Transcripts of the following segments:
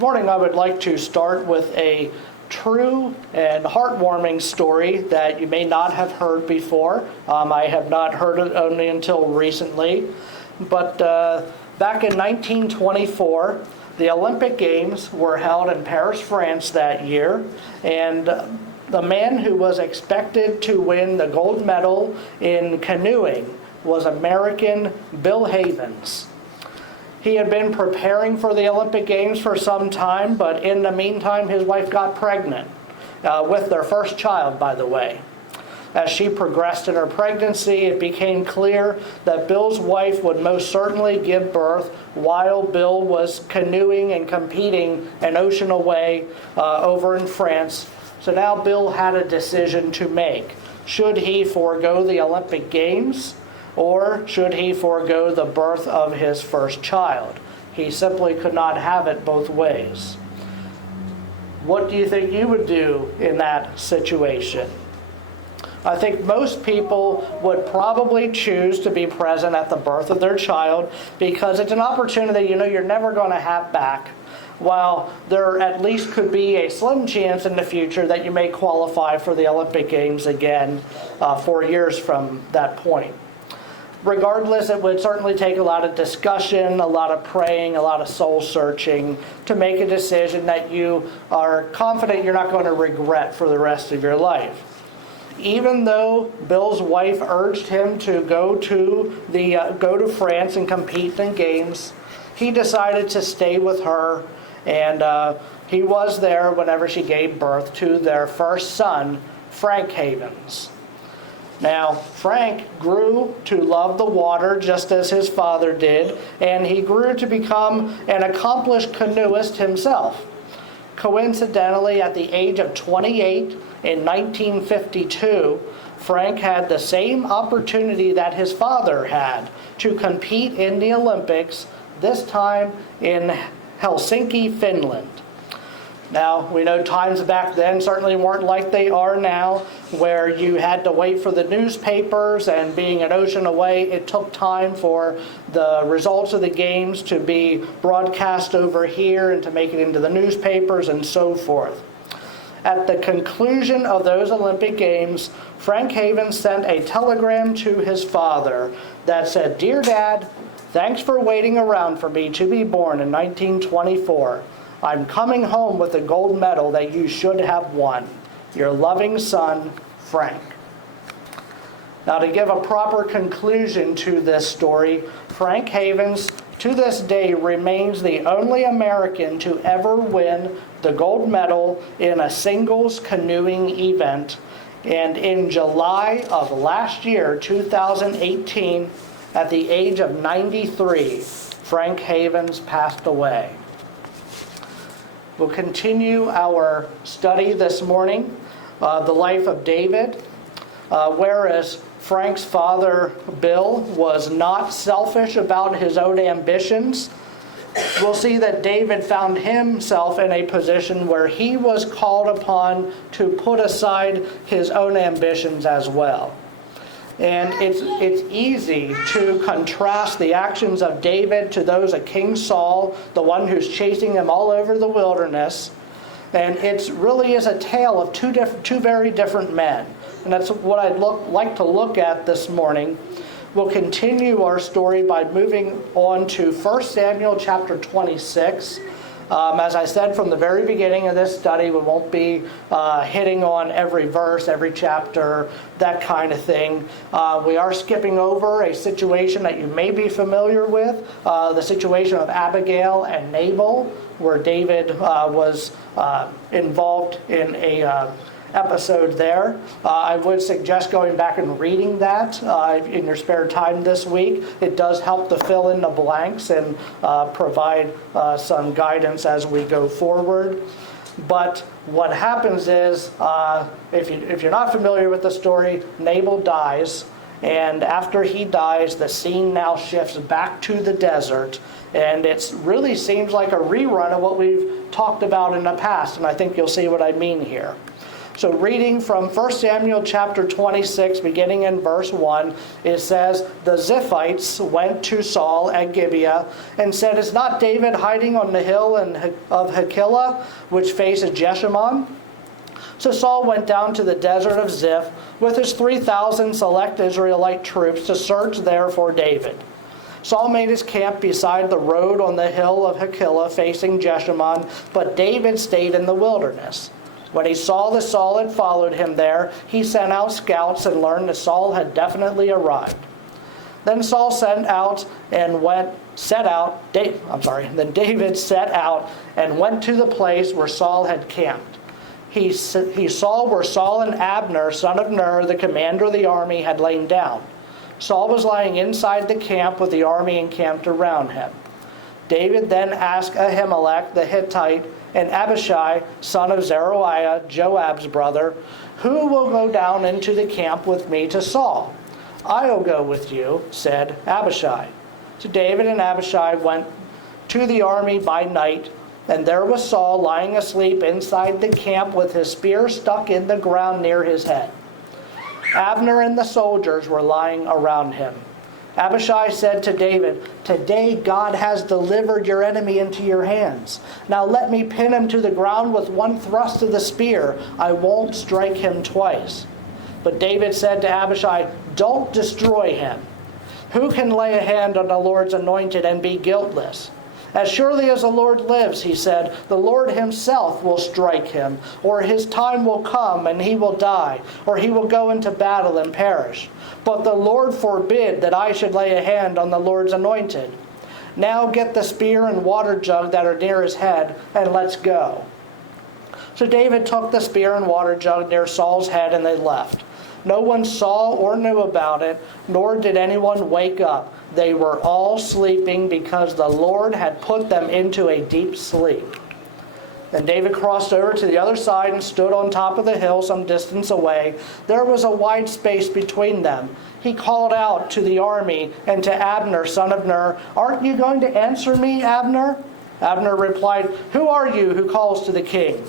morning I would like to start with a true and heartwarming story that you may not have heard before. I have not heard it only until recently. But back in 1924, the Olympic Games were held in Paris, France that year. And the man who was expected to win the gold medal in canoeing was American Bill Havens. He had been preparing for the Olympic Games for some time, but in the meantime, his wife got pregnant with their first child, by the way. As she progressed in her pregnancy, it became clear that Bill's wife would most certainly give birth while Bill was canoeing and competing an ocean away over in France. So now Bill had a decision to make. Should he forego the Olympic Games, or should he forego the birth of his first child? He simply could not have it both ways. What do you think you would do in that situation? I think most people would probably choose to be present at the birth of their child because it's an opportunity you're never going to have back, while there at least could be a slim chance in the future that you may qualify for the Olympic Games again 4 years from that point. Regardless, it would certainly take a lot of discussion, a lot of praying, a lot of soul searching to make a decision that you are confident you're not going to regret for the rest of your life. Even though Bill's wife urged him to go to France and compete in games, he decided to stay with her, and he was there whenever she gave birth to their first son, Frank Havens. Now, Frank grew to love the water just as his father did, and he grew to become an accomplished canoeist himself. Coincidentally, at the age of 28 in 1952, Frank had the same opportunity that his father had to compete in the Olympics, this time in Helsinki, Finland. Now, we know times back then certainly weren't like they are now, where you had to wait for the newspapers, and being an ocean away, it took time for the results of the games to be broadcast over here and to make it into the newspapers and so forth. At the conclusion of those Olympic Games, Frank Havens sent a telegram to his father that said, "Dear Dad, thanks for waiting around for me to be born in 1924. I'm coming home with a gold medal that you should have won. Your loving son, Frank." Now, to give a proper conclusion to this story, Frank Havens, to this day, remains the only American to ever win the gold medal in a singles canoeing event. And in July of last year, 2018, at the age of 93, Frank Havens passed away. We'll continue our study this morning, the life of David. Whereas Frank's father, Bill, was not selfish about his own ambitions, we'll see that David found himself in a position where he was called upon to put aside his own ambitions as well. And it's easy to contrast the actions of David to those of King Saul, the one who's chasing him all over the wilderness. And it really is a tale of two very different men. And that's what I'd like to look at this morning. We'll continue our story by moving on to 1 Samuel chapter 26. As I said from the very beginning of this study, we won't be hitting on every verse, every chapter, that kind of thing. We are skipping over a situation that you may be familiar with, the situation of Abigail and Nabal, where David was involved in a episode there. I would suggest going back and reading that in your spare time this week. It does help to fill in the blanks and provide some guidance as we go forward. But what happens is, if you're not familiar with the story, Nabal dies, and after he dies, the scene now shifts back to the desert, and it really seems like a rerun of what we've talked about in the past, and I think you'll see what I mean here. So reading from 1 Samuel chapter 26, beginning in verse 1, it says, "The Ziphites went to Saul at Gibeah and said, 'Is not David hiding on the hill of Hachilah, which faces Jeshimon?' So Saul went down to the desert of Ziph with his 3,000 select Israelite troops to search there for David. Saul made his camp beside the road on the hill of Hachilah facing Jeshimon, but David stayed in the wilderness. When he saw that Saul had followed him there, he sent out scouts and learned that Saul had definitely arrived. Then Saul Then David set out and went to the place where Saul had camped. He saw where Saul and Abner, son of Ner, the commander of the army, had lain down. Saul was lying inside the camp with the army encamped around him. David then asked Ahimelech the Hittite and Abishai, son of Zeruiah, Joab's brother, 'Who will go down into the camp with me to Saul?' 'I'll go with you,' said Abishai. So David and Abishai went to the army by night, and there was Saul lying asleep inside the camp with his spear stuck in the ground near his head. Abner and the soldiers were lying around him. Abishai said to David, 'Today God has delivered your enemy into your hands. Now let me pin him to the ground with one thrust of the spear. I won't strike him twice.' But David said to Abishai, 'Don't destroy him. Who can lay a hand on the Lord's anointed and be guiltless? As surely as the Lord lives,' he said, 'the Lord himself will strike him, or his time will come and he will die, or he will go into battle and perish. But the Lord forbid that I should lay a hand on the Lord's anointed. Now get the spear and water jug that are near his head, and let's go.' So David took the spear and water jug near Saul's head, and they left. No one saw or knew about it, nor did anyone wake up. They were all sleeping because the Lord had put them into a deep sleep. Then David crossed over to the other side and stood on top of the hill some distance away. There was a wide space between them. He called out to the army and to Abner, son of Ner, 'Aren't you going to answer me, Abner?' Abner replied, 'Who are you who calls to the king?'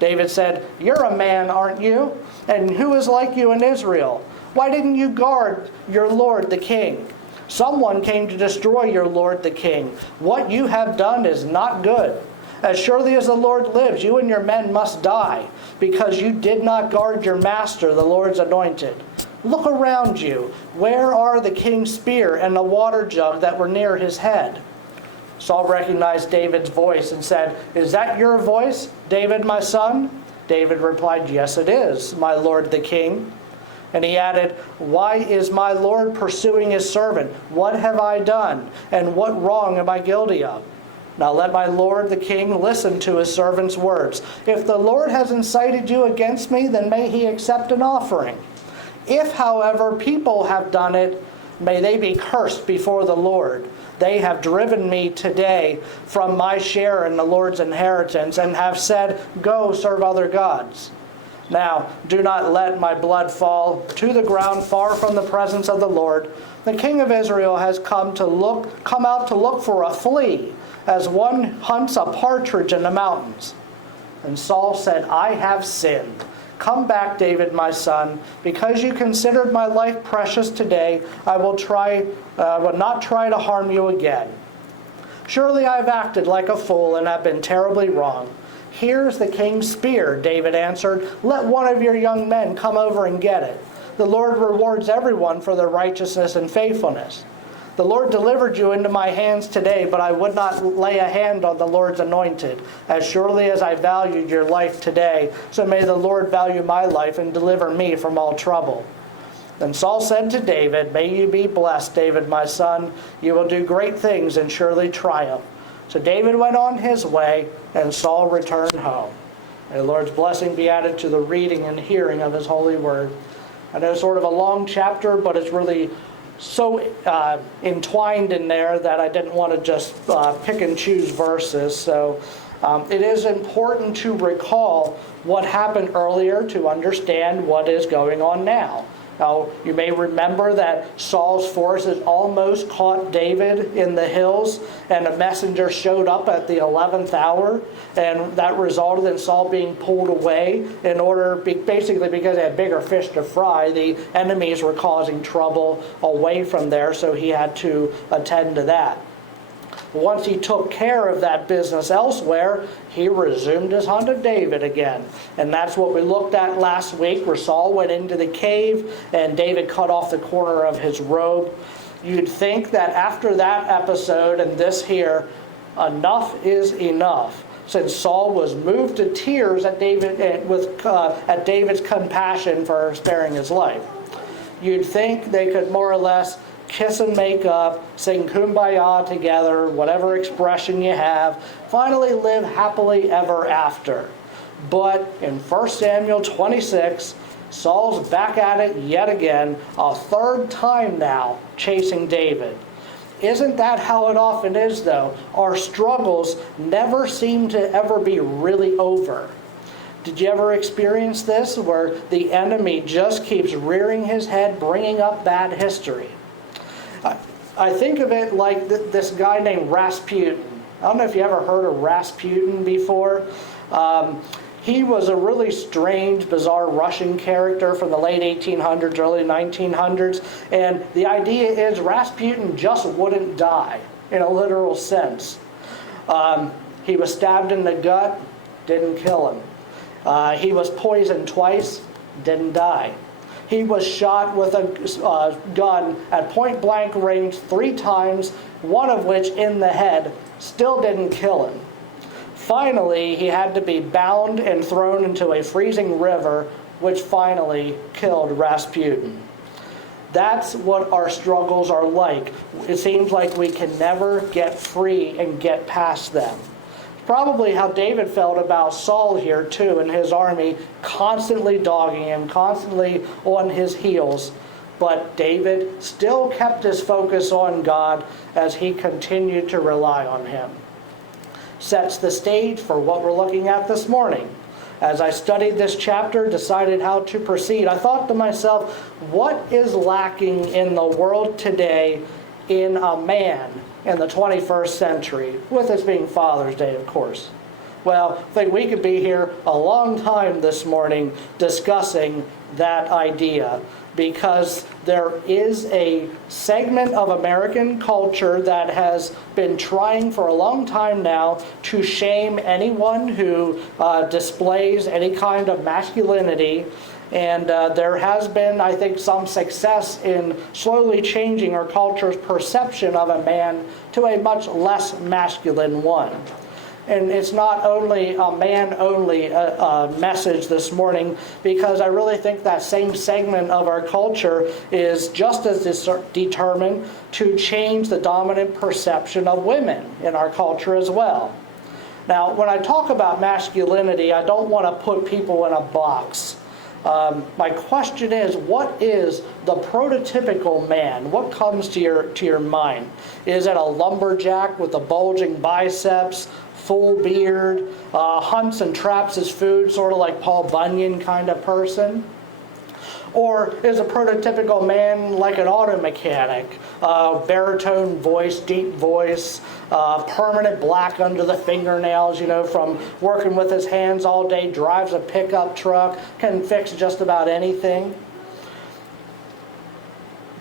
David said, 'You're a man, aren't you? And who is like you in Israel? Why didn't you guard your lord the king? Someone came to destroy your lord the king. What you have done is not good. As surely as the Lord lives, you and your men must die, because you did not guard your master, the Lord's anointed. Look around you. Where are the king's spear and the water jug that were near his head?' Saul recognized David's voice and said, 'Is that your voice, David, my son?' David replied, 'Yes, it is, my lord the king.' And he added, 'Why is my lord pursuing his servant? What have I done? And what wrong am I guilty of? Now let my lord the king listen to his servant's words. If the Lord has incited you against me, then may he accept an offering. If, however, people have done it, may they be cursed before the Lord. They have driven me today from my share in the Lord's inheritance and have said, "Go serve other gods." Now, do not let my blood fall to the ground far from the presence of the Lord. The king of Israel has come out to look for a flea, as one hunts a partridge in the mountains. And Saul said, "I have sinned. Come back, David, my son. Because you considered my life precious today, I will not try to harm you again. Surely I have acted like a fool and have been terribly wrong. Here's the king's spear," David answered. "Let one of your young men come over and get it. The Lord rewards everyone for their righteousness and faithfulness. The Lord delivered you into my hands today, but I would not lay a hand on the Lord's anointed. As surely as I valued your life today, so may the Lord value my life and deliver me from all trouble." Then Saul said to David, "May you be blessed, David, my son. You will do great things and surely triumph." So David went on his way, and Saul returned home. May the Lord's blessing be added to the reading and hearing of his holy word. I know it's sort of a long chapter, but it's really so entwined in there that I didn't want to just pick and choose verses. So it is important to recall what happened earlier to understand what is going on now. Now, you may remember that Saul's forces almost caught David in the hills, and a messenger showed up at the 11th hour, and that resulted in Saul being pulled away in order, basically because they had bigger fish to fry. The enemies were causing trouble away from there, so he had to attend to that. Once he took care of that business elsewhere, he resumed his hunt of David again. And that's what we looked at last week, where Saul went into the cave and David cut off the corner of his robe. You'd think that after that episode and this here, enough is enough. Since Saul was moved to tears at David's compassion for sparing his life. You'd think they could more or less kiss and make up, sing kumbaya together, whatever expression you have, finally live happily ever after. But in 1 Samuel 26, Saul's back at it yet again, a third time now, chasing David. Isn't that how it often is, though? Our struggles never seem to ever be really over. Did you ever experience this, where the enemy just keeps rearing his head, bringing up bad history? I think of it like this guy named Rasputin. I don't know if you ever heard of Rasputin before. He was a really strange, bizarre Russian character from the late 1800s, early 1900s. And the idea is Rasputin just wouldn't die, in a literal sense. He was stabbed in the gut, didn't kill him. He was poisoned twice, didn't die. He was shot with a gun at point blank range 3 times, one of which in the head, still didn't kill him. Finally, he had to be bound and thrown into a freezing river, which finally killed Rasputin. That's what our struggles are like. It seems like we can never get free and get past them. Probably how David felt about Saul here too, and his army constantly dogging him, constantly on his heels. But David still kept his focus on God as he continued to rely on him. Sets the stage for what we're looking at this morning. As I studied this chapter, decided how to proceed, I thought to myself, what is lacking in the world today in a man in the 21st century, with this being Father's Day, of course? Well, I think we could be here a long time this morning discussing that idea, because there is a segment of American culture that has been trying for a long time now to shame anyone who displays any kind of masculinity. And there has been, I think, some success in slowly changing our culture's perception of a man to a much less masculine one. And it's not only a man-only message this morning, because I really think that same segment of our culture is just as determined to change the dominant perception of women in our culture as well. Now, when I talk about masculinity, I don't want to put people in a box. My question is, what is the prototypical man? What comes to your mind? Is it a lumberjack with the bulging biceps, full beard, hunts and traps his food, sort of like Paul Bunyan kind of person? Or is a prototypical man like an auto mechanic? Baritone voice, deep voice, permanent black under the fingernails, from working with his hands all day, drives a pickup truck, can fix just about anything.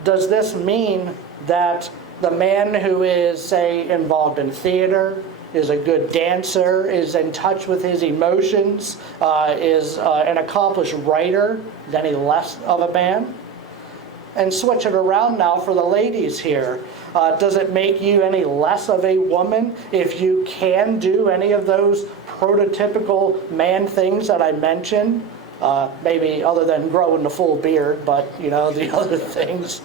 Does this mean that the man who is, say, involved in theater, is a good dancer, is in touch with his emotions, is an accomplished writer, is any less of a man? And switch it around now for the ladies here. Does it make you any less of a woman if you can do any of those prototypical man things that I mentioned? Maybe other than growing the full beard, but the other things.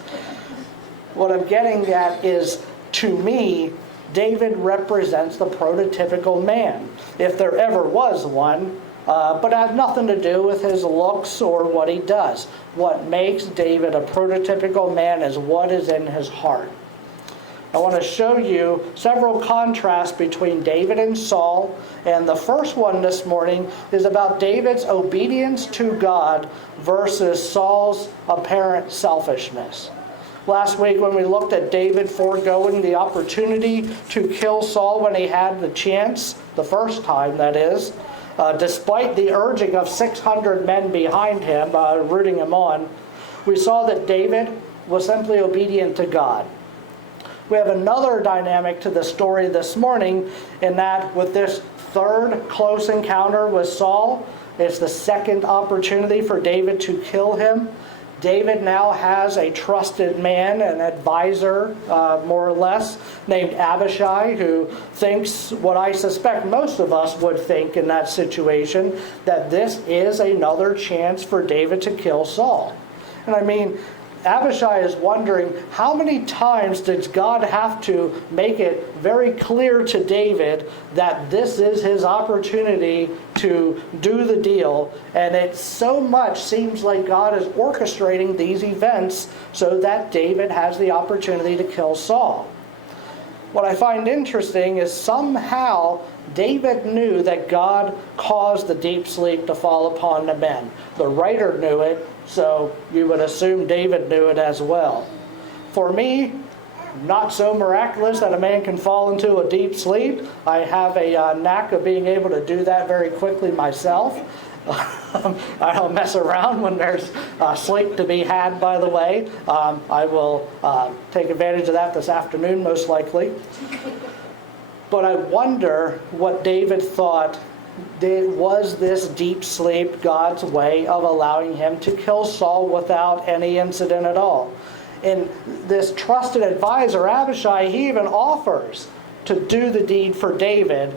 What I'm getting at is, to me, David represents the prototypical man, if there ever was one, but it has nothing to do with his looks or what he does. What makes David a prototypical man is what is in his heart. I want to show you several contrasts between David and Saul. And the first one this morning is about David's obedience to God versus Saul's apparent selfishness. Last week when we looked at David foregoing the opportunity to kill Saul when he had the chance, the first time that is, despite the urging of 600 men behind him, rooting him on, we saw that David was simply obedient to God. We have another dynamic to the story this morning in that with this third close encounter with Saul, it's the second opportunity for David to kill him. David now has a trusted man, an advisor, more or less, named Abishai, who thinks what I suspect most of us would think in that situation, that this is another chance for David to kill Saul. And I mean, Abishai is wondering, how many times does God have to make it very clear to David that this is his opportunity to do the deal? And it so much seems like God is orchestrating these events so that David has the opportunity to kill Saul. What I find interesting is somehow David knew that God caused the deep sleep to fall upon the men. The writer knew it, so you would assume David knew it as well. For me, not so miraculous that a man can fall into a deep sleep. I have a knack of being able to do that very quickly myself. I don't mess around when there's sleep to be had, by the way. I will take advantage of that this afternoon, most likely. But I wonder what David thought. Was this deep sleep God's way of allowing him to kill Saul without any incident at all? And this trusted advisor, Abishai, he even offers to do the deed for David,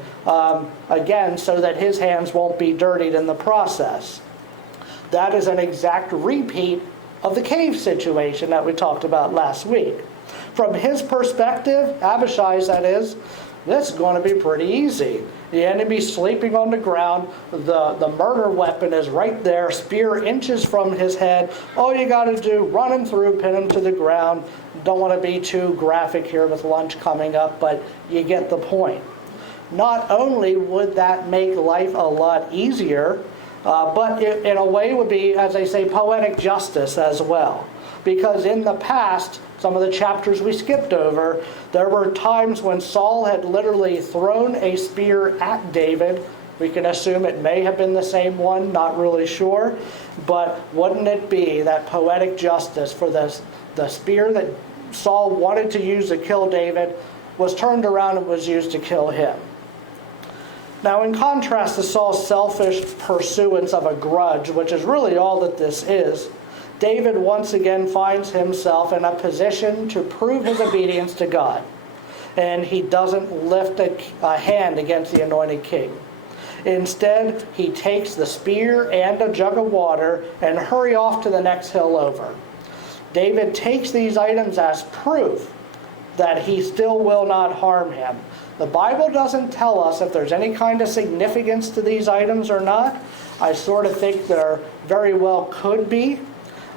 again, so that his hands won't be dirtied in the process. That is an exact repeat of the cave situation that we talked about last week. From his perspective, Abishai's that is, this is going to be pretty easy. The enemy's sleeping on the ground. The murder weapon is right there, spear inches from his head. All you got to do, run him through, pin him to the ground. Don't want to be too graphic here with lunch coming up, but you get the point. Not only would that make life a lot easier, but it, in a way, would be, as they say, poetic justice as well. Because in the past, some of the chapters we skipped over, there were times when Saul had literally thrown a spear at David. We can assume it may have been the same one, not really sure. But wouldn't it be that poetic justice for the spear that Saul wanted to use to kill David was turned around and was used to kill him? Now, in contrast to Saul's selfish pursuance of a grudge, which is really all that this is, David once again finds himself in a position to prove his obedience to God. And he doesn't lift a hand against the anointed king. Instead, he takes the spear and a jug of water and hurry off to the next hill over. David takes these items as proof that he still will not harm him. The Bible doesn't tell us if there's any kind of significance to these items or not. I sort of think there very well could be.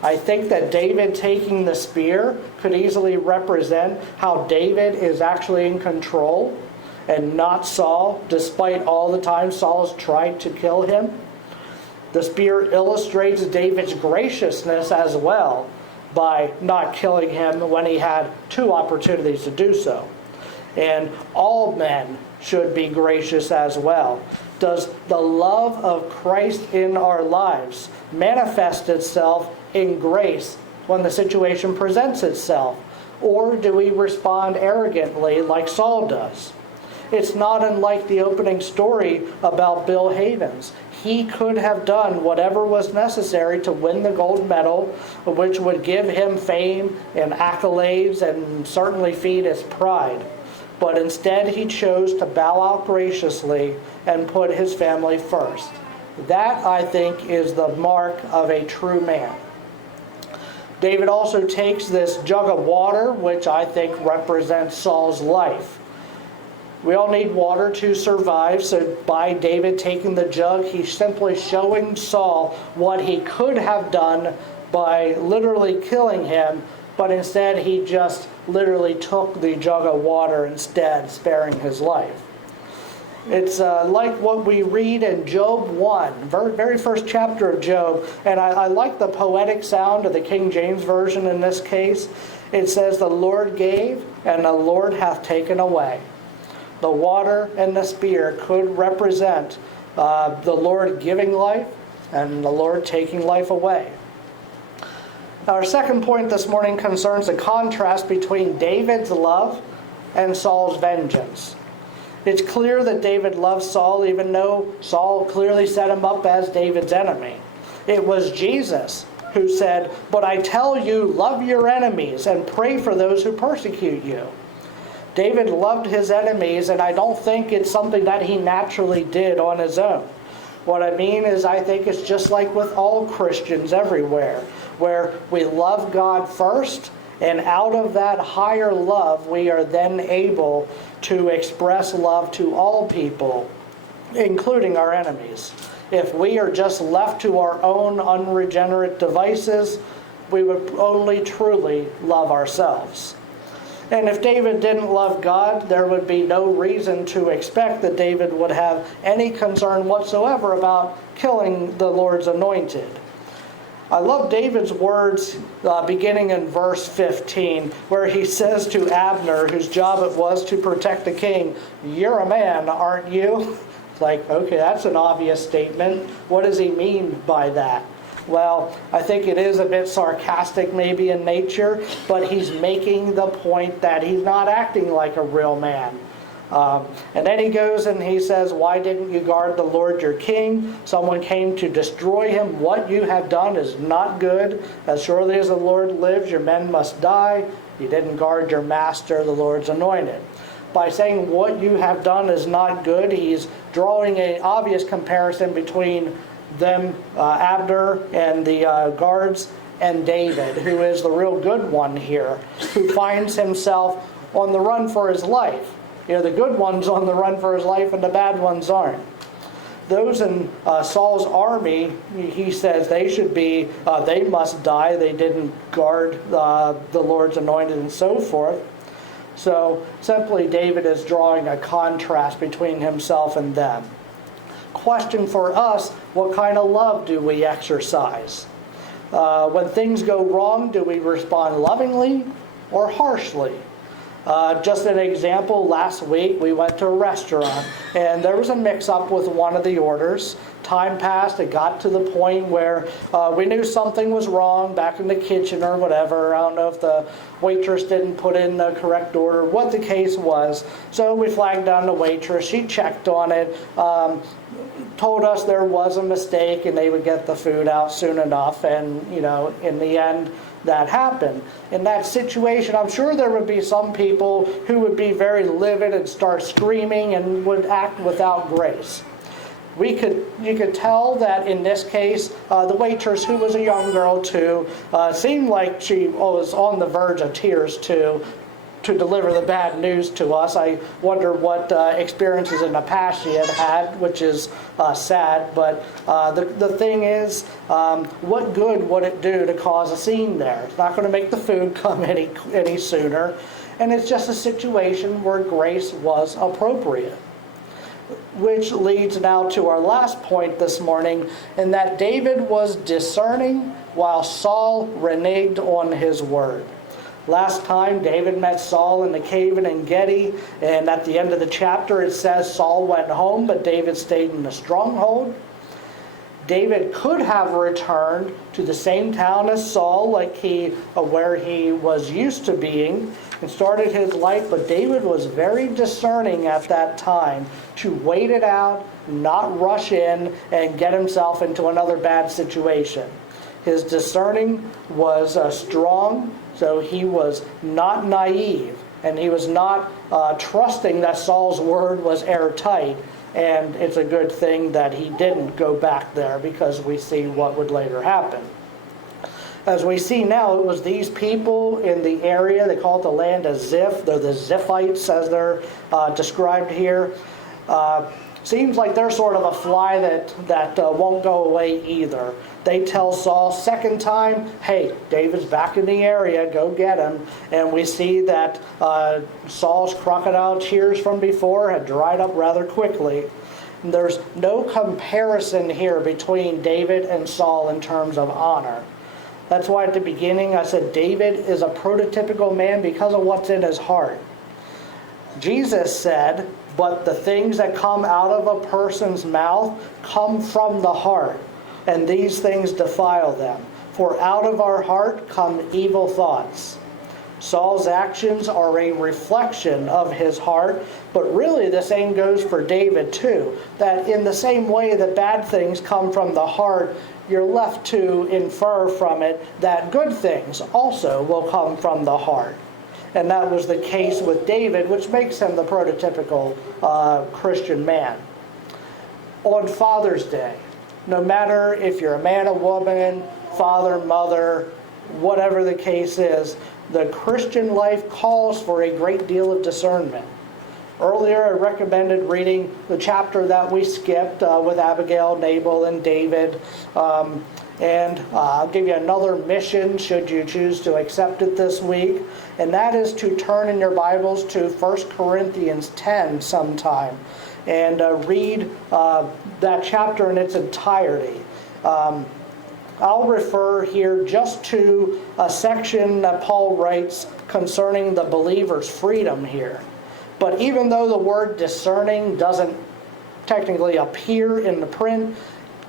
I think that David taking the spear could easily represent how David is actually in control and not Saul, despite all the time Saul has tried to kill him. The spear illustrates David's graciousness as well by not killing him when he had two opportunities to do so. And all men should be gracious as well. Does the love of Christ in our lives manifest itself in grace when the situation presents itself? Or do we respond arrogantly like Saul does? It's not unlike the opening story about Bill Havens. He could have done whatever was necessary to win the gold medal, which would give him fame and accolades and certainly feed his pride. But instead he chose to bow out graciously and put his family first. That, I think, is the mark of a true man. David also takes this jug of water, which I think represents Saul's life. We all need water to survive, so by David taking the jug, he's simply showing Saul what he could have done by literally killing him, but instead he just literally took the jug of water instead, sparing his life. It's like what we read in Job 1, very first chapter of Job. And I like the poetic sound of the King James Version in this case. It says, "The Lord gave, and the Lord hath taken away." The water and the spear could represent the Lord giving life and the Lord taking life away. Our second point this morning concerns the contrast between David's love and Saul's vengeance. It's clear that David loved Saul, even though Saul clearly set him up as David's enemy. It was Jesus who said, "But I tell you, love your enemies and pray for those who persecute you." David loved his enemies, and I don't think it's something that he naturally did on his own. What I mean is, I think it's just like with all Christians everywhere, where we love God first, and out of that higher love, we are then able to express love to all people, including our enemies. If we are just left to our own unregenerate devices, we would only truly love ourselves. And if David didn't love God, there would be no reason to expect that David would have any concern whatsoever about killing the Lord's anointed. I love David's words beginning in verse 15, where he says to Abner, whose job it was to protect the king, "You're a man, aren't you?" It's like, okay, that's an obvious statement. What does he mean by that? Well, I think it is a bit sarcastic maybe in nature, but he's making the point that he's not acting like a real man. And then he goes and he says, "Why didn't you guard the Lord your king? Someone came to destroy him. What you have done is not good. As surely as the Lord lives, your men must die. You didn't guard your master, the Lord's anointed." By saying what you have done is not good, he's drawing an obvious comparison between them, Abner and the guards, and David, who is the real good one here, who finds himself on the run for his life. You know, the good one's on the run for his life and the bad ones aren't. Those in Saul's army, he says they should be, they must die. They didn't guard the Lord's anointed and so forth. So simply David is drawing a contrast between himself and them. Question for us, what kind of love do we exercise? When things go wrong, do we respond lovingly or harshly? Just an example, last week we went to a restaurant and there was a mix-up with one of the orders. Time passed, it got to the point where we knew something was wrong back in the kitchen or whatever. I don't know if the waitress didn't put in the correct order, what the case was. So we flagged down the waitress, she checked on it, told us there was a mistake and they would get the food out soon enough, and you know, in the end that happened. In that situation, I'm sure there would be some people who would be very livid and start screaming and would act without grace. You could tell that in this case, the waitress, who was a young girl too, seemed like she was on the verge of tears too, to deliver the bad news to us. I wonder what experiences in the past she had had, which is sad. But the thing is, what good would it do to cause a scene there? It's not going to make the food come any sooner. And it's just a situation where grace was appropriate. Which leads now to our last point this morning, in that David was discerning while Saul reneged on his word. Last time, David met Saul in the cave in En-Gedi, and at the end of the chapter it says Saul went home, but David stayed in the stronghold. David could have returned to the same town as Saul, where he was used to being, and started his life, but David was very discerning at that time to wait it out, not rush in, and get himself into another bad situation. His discerning was strong, so he was not naive, and he was not trusting that Saul's word was airtight. And it's a good thing that he didn't go back there, because we see what would later happen. As we see now, it was these people in the area, they call it the land of Ziph. They're the Ziphites, as they're described here. Seems like they're sort of a fly that won't go away either. They tell Saul second time, hey, David's back in the area, go get him. And we see that Saul's crocodile tears from before had dried up rather quickly. And there's no comparison here between David and Saul in terms of honor. That's why at the beginning I said David is a prototypical man because of what's in his heart. Jesus said, but the things that come out of a person's mouth come from the heart, and these things defile them. For out of our heart come evil thoughts. Saul's actions are a reflection of his heart, but really the same goes for David too. That in the same way that bad things come from the heart, you're left to infer from it that good things also will come from the heart. And that was the case with David, which makes him the prototypical Christian man. On Father's Day, no matter if you're a man, a woman, father, mother, whatever the case is, the Christian life calls for a great deal of discernment. Earlier, I recommended reading the chapter that we skipped with Abigail, Nabal, and David. And I'll give you another mission should you choose to accept it this week. And that is to turn in your Bibles to 1 Corinthians 10 sometime and read that chapter in its entirety. I'll refer here just to a section that Paul writes concerning the believer's freedom here. But even though the word discerning doesn't technically appear in the print,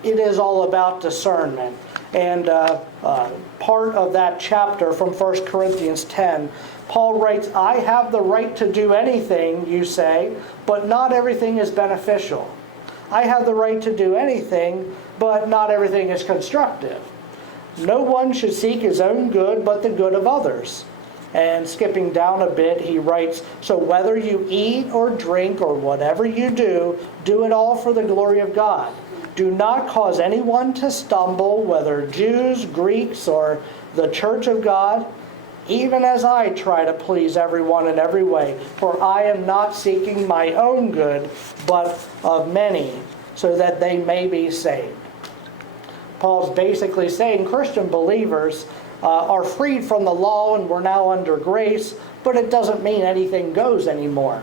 it is all about discernment. And part of that chapter from 1 Corinthians 10, Paul writes, I have the right to do anything, you say, but not everything is beneficial. I have the right to do anything, but not everything is constructive. No one should seek his own good, but the good of others. And skipping down a bit, he writes, so whether you eat or drink or whatever you do, do it all for the glory of God. Do not cause anyone to stumble, whether Jews, Greeks, or the church of God, even as I try to please everyone in every way. For I am not seeking my own good, but of many, so that they may be saved. Paul's basically saying Christian believers are freed from the law and we're now under grace, but it doesn't mean anything goes anymore.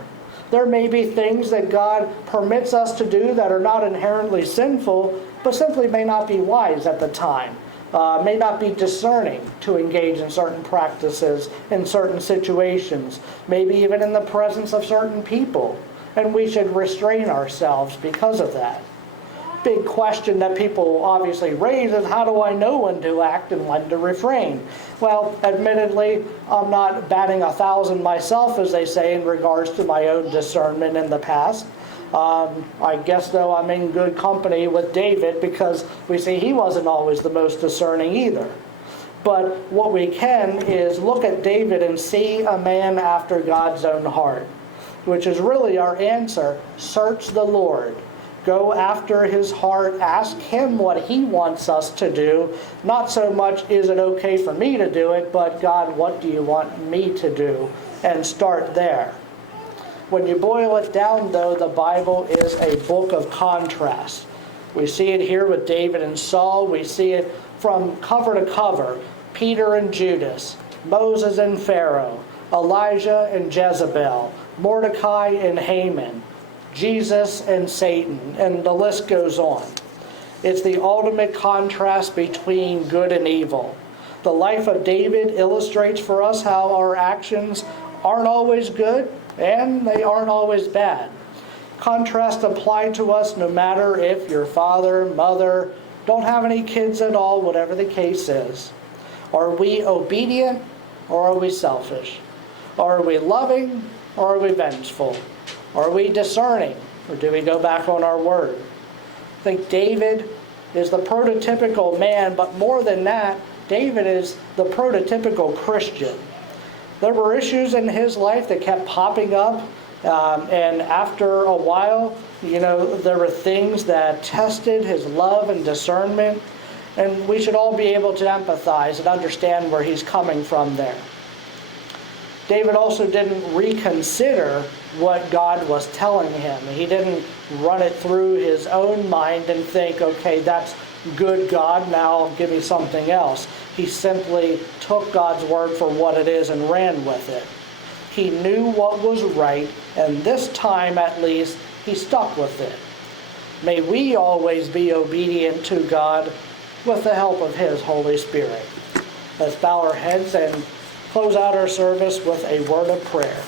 There may be things that God permits us to do that are not inherently sinful, but simply may not be wise at the time. May not be discerning to engage in certain practices in certain situations, maybe even in the presence of certain people. And we should restrain ourselves because of that. Big question that people obviously raise is, how do I know when to act and when to refrain? Well, admittedly, I'm not batting 1,000 myself, as they say, in regards to my own discernment in the past. I guess, though, I'm in good company with David because we see he wasn't always the most discerning either. But what we can is look at David and see a man after God's own heart, which is really our answer. Search the Lord. Go after his heart. Ask him what he wants us to do. Not so much, is it okay for me to do it, but God, what do you want me to do? And start there. When you boil it down, though, the Bible is a book of contrast. We see it here with David and Saul. We see it from cover to cover. Peter and Judas, Moses and Pharaoh, Elijah and Jezebel, Mordecai and Haman, Jesus and Satan, and the list goes on. It's the ultimate contrast between good and evil. The life of David illustrates for us how our actions aren't always good and they aren't always bad. Contrast applied to us no matter if your father, mother, don't have any kids at all, whatever the case is. Are we obedient or are we selfish? Are we loving or are we vengeful? Are we discerning, or do we go back on our word? I think David is the prototypical man, but more than that, David is the prototypical Christian. There were issues in his life that kept popping up, and after a while, there were things that tested his love and discernment, and we should all be able to empathize and understand where he's coming from there. David also didn't reconsider what God was telling him. He didn't run it through his own mind and think, okay, that's good, God, now give me something else. He simply took God's word for what it is and ran with it. He knew what was right, and this time at least, he stuck with it. May we always be obedient to God with the help of His Holy Spirit. Let's bow our heads and close out our service with a word of prayer.